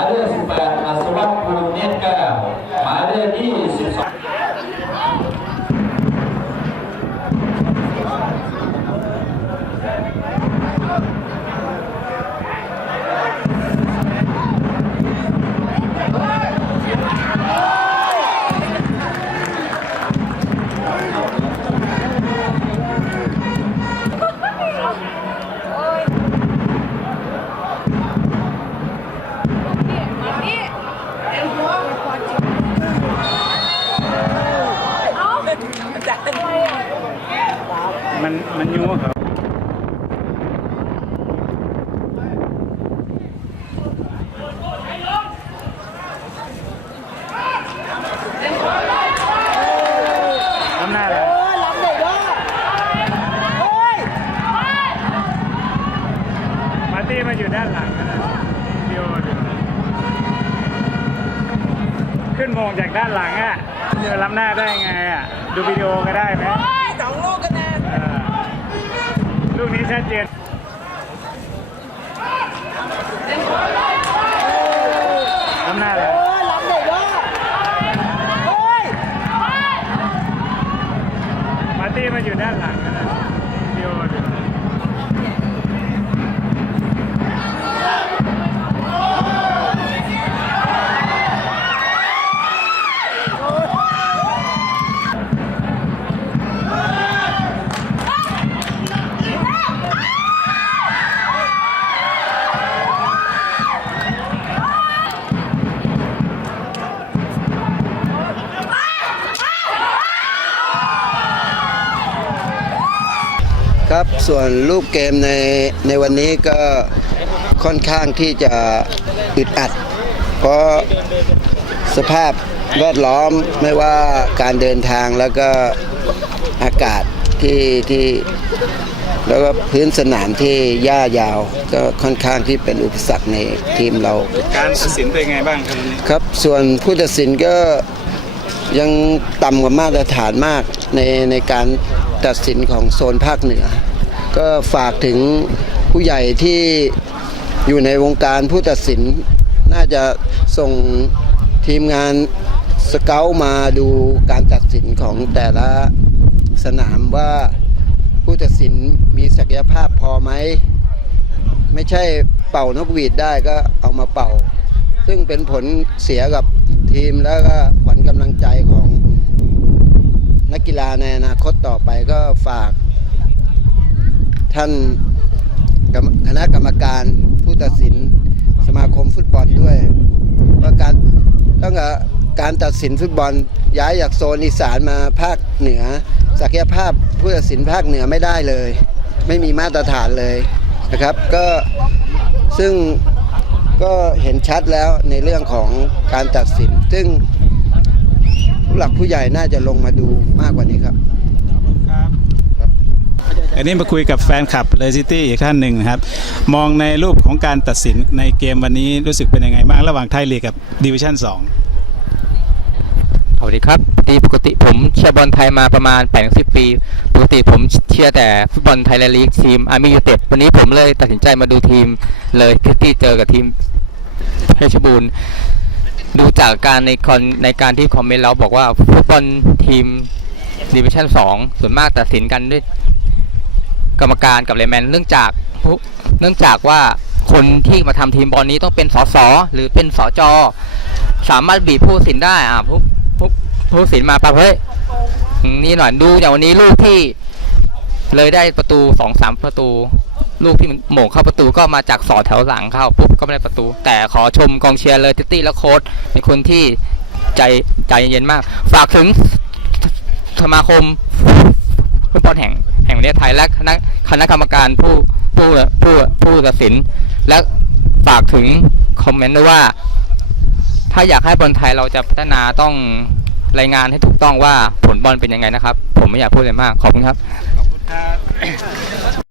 ายเลขสิบแปดอัศวัตภูมิเนตรแก้วหมายเลขยี่สิบสอง มันมันยุ่งครับ ทำหน้าเลยมาร์ตี้มาอยู่ด้านหลังนะวิดีโอดูขึ้ นโมงจากด้านหลังอะจะรับหน้าได้ไงอะ ดูวิดีโอก็ได้ไหมสองลูกกันนะเออลูกนี้ชัดเจนทำหน้าเลยโอ้ยรับเด็กว่าโอ้ยมาร์ตี้มาอยู่ด้านหลังนะ ครับส่วนรูปเกมในในวันนี้ก็ค่อนข้างที่จะอึดอัด เพราะสภาพแวดล้อมไม่ว่าการเดินทางแล้วก็อากาศที่ที่แล้วก็พื้นสนามที่หญ้ายาว ก็ค่อนข้างที่เป็นอุปสรรคในทีมเรา การตัดสินเป็นไงบ้างครับวันนี้ครับ ส่วนผู้ตัดสินก็ยังต่ำกว่ามาตรฐานมากในในการ ตัดสินของโซนภาคเหนือ ก็ฝากถึงผู้ใหญ่ที่อยู่ในวงการผู้ตัดสิน น่าจะส่งทีมงานสเกลมาดูการตัดสินของแต่ละสนามว่าผู้ตัดสินมีศักยภาพพอไหม ไม่ใช่เป่านกหวีดได้ก็เอามาเป่า ซึ่งเป็นผลเสียกับทีมแล้วก็ขวัญกำลังใจของ นักกีฬาในอนาคตต่อไปก็ฝากท่านคณะกรรมการผู้ตัดสินสมาคมฟุตบอลด้วย ว่าการต้องการการตัดสินฟุตบอลย้ายจากโซนอีสานมาภาคเหนือ ศักยภาพผู้ตัดสินภาคเหนือไม่ได้เลย ไม่มีมาตรฐานเลยนะครับ ก็ซึ่งก็เห็นชัดแล้วในเรื่องของการตัดสิน ซึ่ง หลักผู้ใหญ่น่าจะลงมาดูมากกว่านี้ครับอันนี้มาคุยกับแฟนคลับเลยซิตี้อีกท่านหนึ่งนะครับ มองในรูปของการตัดสินในเกมวันนี้รู้สึกเป็นยังไงบ้างระหว่างไทยลีกกับดิวิชั่น2สวัสดีครับดีปกติผมเชียร์บอลไทยมาประมาณ8 10ปี ปกติผมเชียร์แต่ฟุตบอลไทยแลนด์ลีกทีมอาร์มี่ยูเต็ดวันนี้ผมเลยตัดสินใจมาดูทีมเลยที่ที่เจอกับทีมเพชรบูรณ์ดู จากการในคอนในการที่คอมเมนต์เราบอกว่าฟุตบอลทีมดิวิชั่น2ส่วนมากตัดสินกันด้วยกรรมการกับเลแมนเนื่องจากเนื่องจากว่าคนที่มาทำทีมบอลนี้ต้องเป็นสสหรือเป็นสจสามารถบีบผู้สินได้อะผู้ผู้ผู้สินมาปะเฮ้ยนี่หน่อยดูอย่างวันนี้ลูกที่เลยได้ประตูสองสามประตู ลูกที่มันโหม่งเข้าประตูก็มาจากสอดแถวหลังเข้าปุ๊บก็ไม่ได้ประตู แต่ขอชมกองเชียร์เลยทิตตี้และโค้ชเป็นคนที่ใจใจเย็นมาก ฝากถึงสมาคมฟุตบอลแห่งแห่งประเทศไทยและคณะคณะกรรมการผู้ผู้ผู้ผู้ตัดสิน และฝากถึงคอมเมนต์ด้วยว่า ถ้าอยากให้บอลไทยเราจะพัฒนาต้องรายงานให้ถูกต้องว่าผลบอลเป็นยังไงนะครับ ผมไม่อยากพูดเลยมาก ขอบคุณครับ ขอบคุณครับ